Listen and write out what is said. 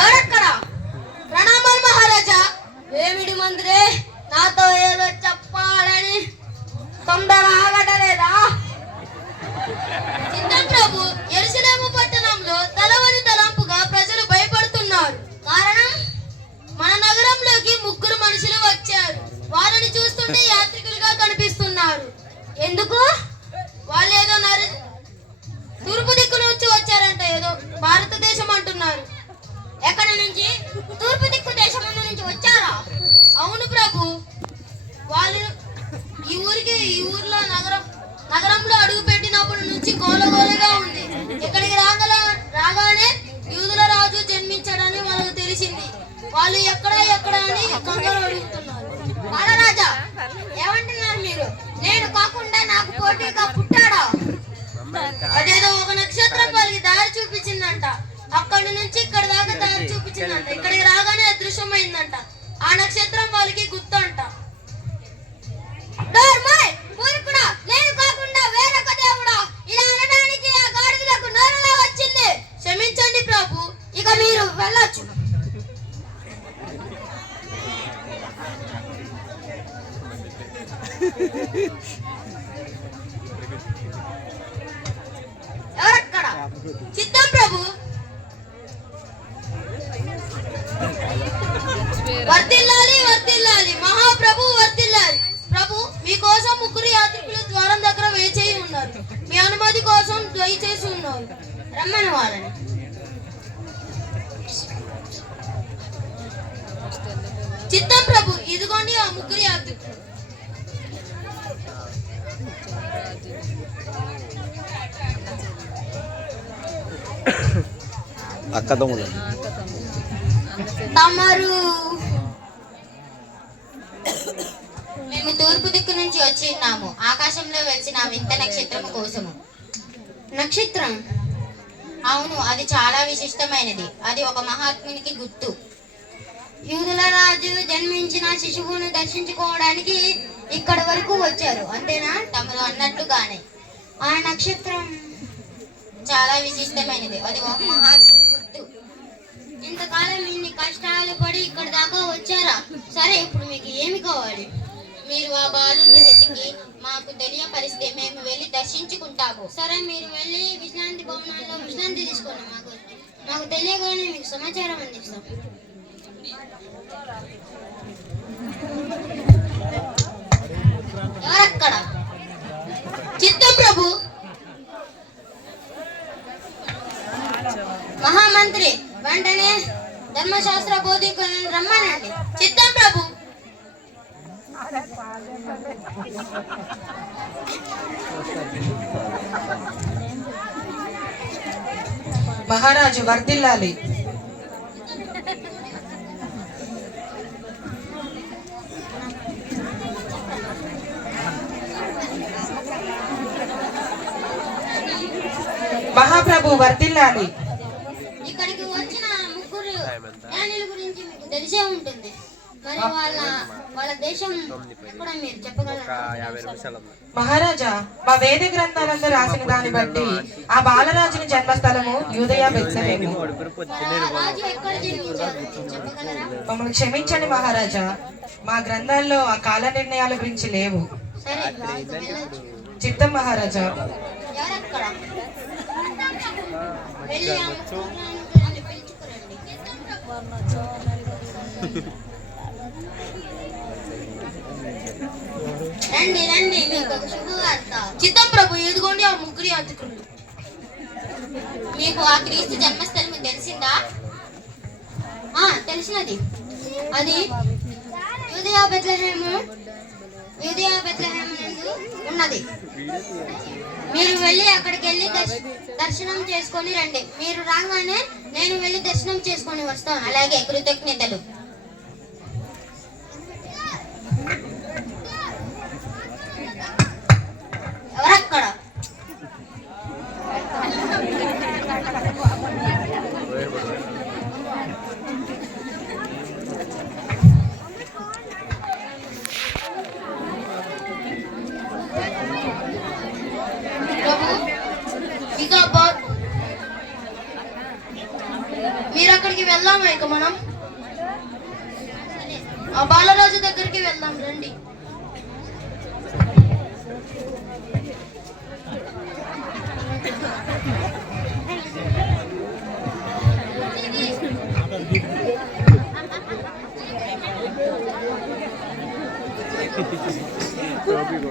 ఎవరక్కడ? ప్రణామాలు మహారాజా. ఏమిటి మంత్రి, నాతో ఏదో చెప్పాలని తొందర ఆగటలేదా? చిత్తం ప్రభు, యెరూషలేము పట్టణంలో తలవని తలంపుగా ప్రజలు భయపడుతున్నారు. కారణం, మన నగరంలోకి 3 మనుషులు వచ్చారు. వాళ్ళని చూస్తుంటే యాత్రికులుగా కనిపిస్తున్నారు. ఎందుకు? వాళ్ళు ఏదో తూర్పు దిక్కు నుంచి వచ్చారంట. ఏదో భారతదేశం అంటున్నారు. ఎక్కడి నుంచి? తూర్పు దిక్కు దేశం నుంచి వచ్చారా? అవును ప్రభు. వాళ్ళు ఈ ఊర్లో నగరంలో అడుగు పెట్టినప్పటి నుంచి గోలగోలగా ఉంది. ఇక్కడికి రాగానే యూదుల రాజు జన్మించాడని వాళ్ళకు తెలిసింది. వాళ్ళు ఎక్కడ అని కంగారు అడుగుతున్నారు. మహారాజా, ఏమంటున్నారు మీరు? నేను కాకుండా నాకు పోటీగా పుట్టాడా? అదేదో ఒక నక్షత్రం వాళ్ళకి దారి చూపించిందంట. అక్కడి నుంచి ఇక్కడ దాకా దారి చూపించిందంట. ఇక్కడికి రాగానే అదృశ్యమైందంట. ఆ నక్షత్రం వాళ్ళకి గుర్తంట. నేను కాకుండా వేరొక దేవుడా? ఇలా అనడానికి ఆ గాడిదలకు నోరులా వచ్చింది. క్షమించండి ప్రభు, ఇక మీరు వెళ్ళొచ్చు. ఎవరక్కడ? చిత్తం ప్రభు. వర్ధిల్లాలి, వర్ధిల్లాలి, మహాప్రభు వర్ధిల్లాలి. ప్రభు, మీకోసం 3 యాత్రికులు ద్వారం దగ్గర వేచేయి ఉన్నారు. మీ అనుమతి కోసం దయచేసి ఉన్నారు. రమ్మని వాళ్ళని. చిత్తం ప్రభు, ఇదిగోండి ఆ 3 యాత్రికులు. అక్కదమ్ములు తమరు? మేము తూర్పు దిక్కు నుంచి వచ్చి ఉన్నాము. ఆకాశంలో వెలిసిన వింత నక్షత్రం కోసము. నక్షత్రం? అవును, అది చాలా విశిష్టమైనది. అది ఒక మహాత్మునికి గుర్తు. యూదుల రాజు జన్మించిన శిశువును దర్శించుకోవడానికి ఇక్కడి వరకు వచ్చారు, అంతేనా? తమరు అన్నట్లుగానే ఆ నక్షత్రం చాలా విశిష్టమైనది. అది ఒక మహాత్ముని గుర్తు. ఇంతకాలం ఇన్ని కష్టాలు పడి ఇక్కడ దాకా వచ్చారా? సరే, ఇప్పుడు మీకు ఏమి కావాలి? మీరు ఆ బాలుని వెతికి మాకు తెలియపరిస్తే మేము వెళ్ళి దర్శించుకుంటాము. సరే, మీరు వెళ్ళి విశ్రాంతి భవనాల్లో విశ్రాంతి తీసుకోండి. మాకు తెలియగానే మీకు సమాచారం అందిస్తాం. ఎవరక్కడ? చిత్తం ప్రభు. మహామంత్రి, వెంటనే ధర్మశాస్త్ర బోధికులను రమ్మనండి. చిత్తం ప్రభు. మహారాజు వర్ధిల్లాలి. మహాప్రభు వర్ధిల్లాలి. ఇక్కడికి వచ్చిన 3 జ్ఞానుల గురించి మీకు తెలిసే ఉంటుంది. మరి వాళ్ళ దేశం ఎక్కడ మీరు చెప్పగలరా? మహారాజా, మా వేద గ్రంథాలలో రాసిన దాన్ని బట్టి ఆ బాలరాజుని జన్మస్థలము యూదయ బెత్లెహేము. రాజు ఎక్కడ జన్మించారు చెప్పగలరా? మమ్మల్ని క్షమించండి మహారాజా, మా గ్రంథాల్లో ఆ కాల నిర్ణయాల గురించి లేవు. సరే, చిత్తం మహారాజా. ఎవరక్కడ? వెళ్ళి ఆ 3 పిలుచుకురండి. రండి రండి, మీకు ఒక శుభవార్త. చిత్తం ప్రభు, ఇదిగోండి ఆ 3 యాత్రికులు. మీకు ఆ క్రీస్తు జన్మస్థలం తెలిసిందా? తెలిసినది. అది యూదయ బెత్లెహేము ఉన్నది. మీరు వెళ్ళి అక్కడికి వెళ్ళి దర్శనం చేసుకొని రండి. మీరు రాగానే నేను వెళ్ళి దర్శనం చేసుకొని వస్తాను. అలాగే, కృతజ్ఞతలు. ఎవరక్కడ? అక్కడికి వెళ్దామా ఇక మనం? ఆ బాలరాజు దగ్గరికి వెళ్దాం రండి.